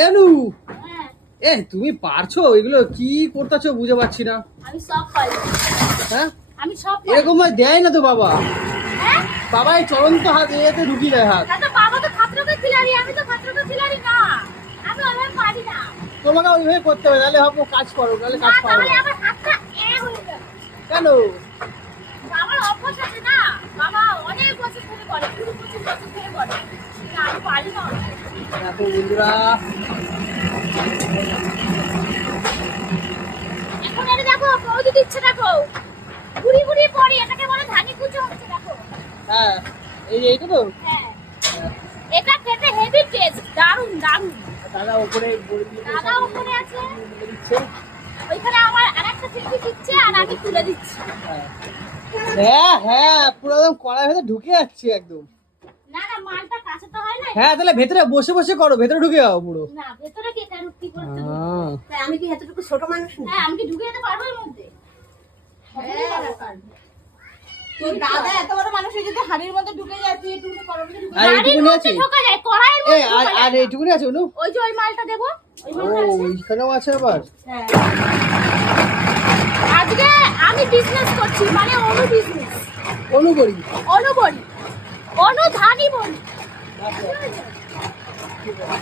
এনু, হ্যাঁ তুমি পারছো? এগুলো কি করতেছো বুঝে পাচ্ছি না। আমি সব পারি। হ্যাঁ, আমি সব পারি। এরকম ভাবে দেয় না তো বাবা। হ্যাঁ বাবা এই চলন্ত হাত এতে ঢুকিয়ে দেয় হাত। দাদা বাবা তো খাতরকে খিলাড়ি, আমি তো খাতরকে খিলাড়ি না। আমি ওইভাবে পারি না। তোমাকে ওইভাবে করতে হবে, তাহলে হবে কাজ করো, নাহলে না কাজ পারো তাহলে না। আমার হাতটা হয়ে যাবে। কেন? বাবার অভ্যাস আছে না, বাবা অনেক বছর ধরে করে, 20-25 বছর ধরে করে। না আমি পারি না। দেখো বন্ধুরা, এখন এটা দেখো বৌদি দিচ্ছে, দেখো ঘুরি ঘুরি পড়ি, এটাকে বলে ধানি কুচো হচ্ছে দেখো। হ্যাঁ এইটা তো। হ্যাঁ এটা খেতে হেভি টেস্ট, দারুন দারুন। দাদা উপরে বলে দিয়ে দাদা উপরে আছে, দিচ্ছে। ওইখানে আমার আরেকটা ছেলে দিচ্ছে আর আমি তুলে দিচ্ছি। হ্যাঁ হ্যাঁ, পুরো একদম কড়াই ভেতরে ঢুকে যাচ্ছে একদম। না না মালটা কাছে তো হয় না। হ্যাঁ তাহলে ভেতরে বসে বসে করো, ভেতরে ঢুকে যাও পুরো। না ভেতরে কে কেন কি করতে দেব? তাই আমি কি এতটুকু ছোট মানুষ না? হ্যাঁ আমি কি ঢুকে যেতে পারবো এর মধ্যে? হ্যাঁ পারবো। তোর দাদা এত বড় মানুষ হয়ে যদি হাড়ির মধ্যে ঢুকে যায়, তুই একটু করো বলে ঢুকে আর গাড়ির এইটুকুনি মধ্যে আছে? ঢোকা যায়, কড়াইয়ের মধ্যে ঢোকা যায় আর না। এইটুকুনি আছে অনু? ওই যে ওই মালটা দেবো, ওই ও মালটা আছে। এইখানেও আছে আবার। হ্যাঁ আজকে আমি বিজনেস করছি, মানে অনু বিজনেস। অনু করি। অনু বলি, অনু ধানি বলি।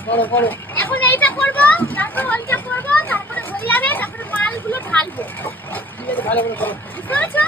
করো করো। এখন এইটা করবো, তারপর ওইটা করবো, তারপরে হয়ে যাবে, তারপরে মালগুলো ঢালবো। ঠিক আছে, ভালো করে করো। বুঝতে পেরেছো?